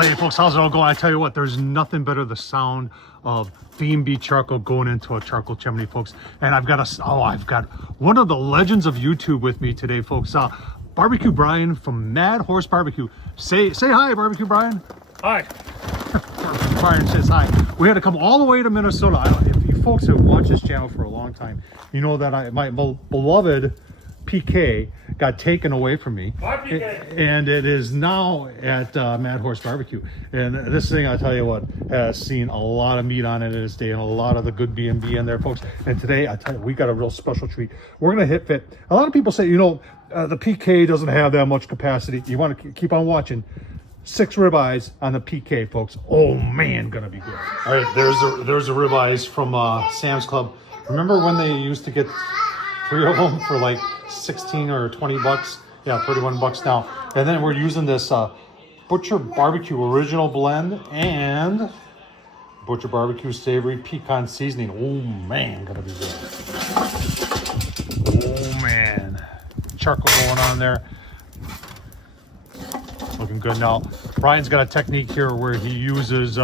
Well, hey folks, how's it all going? I tell you what, there's nothing better the sound of B&B charcoal going into a charcoal chimney, folks. And I've got one of the legends of YouTube with me today, folks. Barbecue Brian from Mad Horse Barbecue. Say hi, Barbecue Brian. Hi. Brian says hi. We had to come all the way to Minnesota. If you folks have watched this channel for a long time, you know that my beloved PK got taken away from me, and it is now at Mad Horse Barbecue. And this thing, I tell you what, has seen a lot of meat on it in its day, and a lot of the good B&B in there, folks. And today, I tell you, we got a real special treat. We're gonna hit fit. A lot of people say, you know, the PK doesn't have that much capacity. You want to keep on watching. 6 ribeyes on the PK, folks. Oh man, gonna be good. All right, there's the ribeyes from Sam's Club. Remember when they used to get 3 of them for like 16 or 20 bucks? Yeah, 31 bucks now. And then we're using this Butcher Barbecue Original Blend and Butcher Barbecue Savory Pecan Seasoning. Oh man, gonna be good. Oh man, charcoal going on there. Looking good. Now Brian's got a technique here where he uses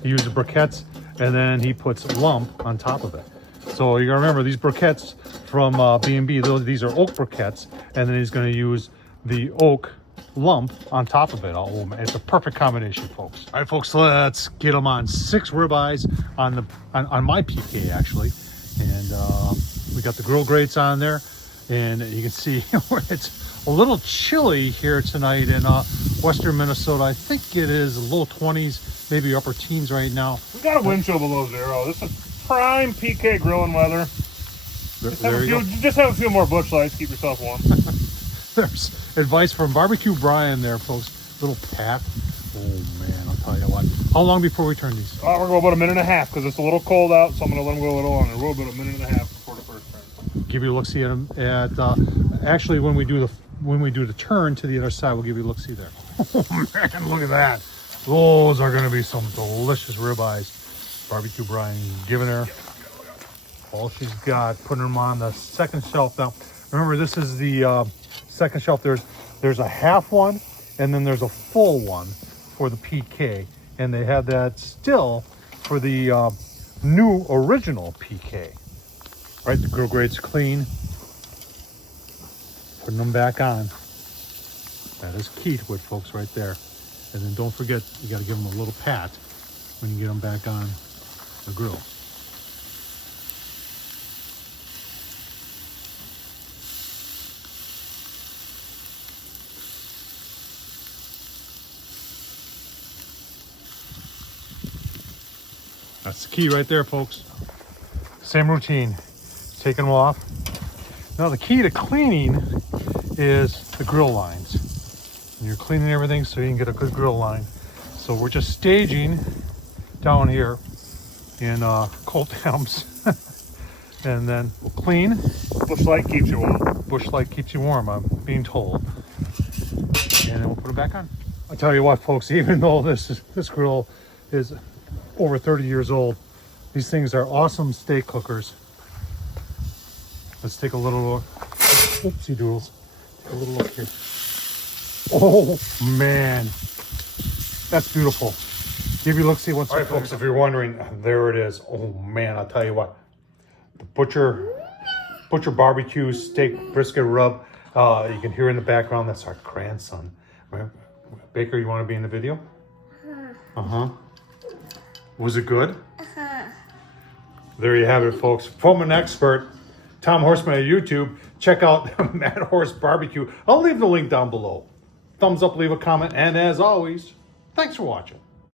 briquettes and then he puts lump on top of it. So you gotta remember, these briquettes from B&B, these are oak briquettes, and then he's gonna use the oak lump on top of it. Oh man, it's a perfect combination, folks. All right, folks, let's get them on. 6 ribeyes on my PK actually, and we got the grill grates on there, and you can see where it's a little chilly here tonight in western Minnesota. I think it is low 20s, maybe upper teens right now. We got a wind chill below 0. This is prime PK grilling weather. Just have a few more bush lights, keep yourself warm. There's advice from Barbecue Brian there, folks. Little pat. Oh man, I'll tell you what. How long before we turn these? We're going about a minute and a half because it's a little cold out, so I'm going to let them go a little longer. We're about a minute and a half before the first turn. Give you a look-see at them. Actually, when we do the turn to the other side, we'll give you a look-see there. Oh man, look at that. Those are going to be some delicious ribeyes. Barbecue Brian giving her all she's got, putting them on the second shelf. Now, remember, this is the second shelf. There's a half one, and then there's a full one for the PK, and they have that still for the new original PK. Right, the grill grate's clean. Putting them back on. That is key to it, folks, right there. And then don't forget, you got to give them a little pat when you get them back on the grill. That's the key right there, folks. Same routine. Taking them off. Now the key to cleaning is the grill lines. And you're cleaning everything so you can get a good grill line. So we're just staging down here in cold temps. And then we'll clean. Bush light keeps you warm. Bush light keeps you warm, I'm being told. And then we'll put it back on. I'll tell you what, folks, even though this grill is over 30 years old, these things are awesome steak cookers. Let's take a little look. Oopsie doodles. Take a little look here. Oh man, that's beautiful. Give you a look, see what's. All right, folks, if you're wondering, there it is. Oh man, I'll tell you what. The Butcher Barbecue Steak Brisket Rub. You can hear in the background, that's our grandson. Baker, you want to be in the video? Uh-huh. Was it good? Uh-huh. There you have it, folks. From an expert, Tom Horsman at YouTube. Check out Mad Horse Barbecue. I'll leave the link down below. Thumbs up, leave a comment, and as always, thanks for watching.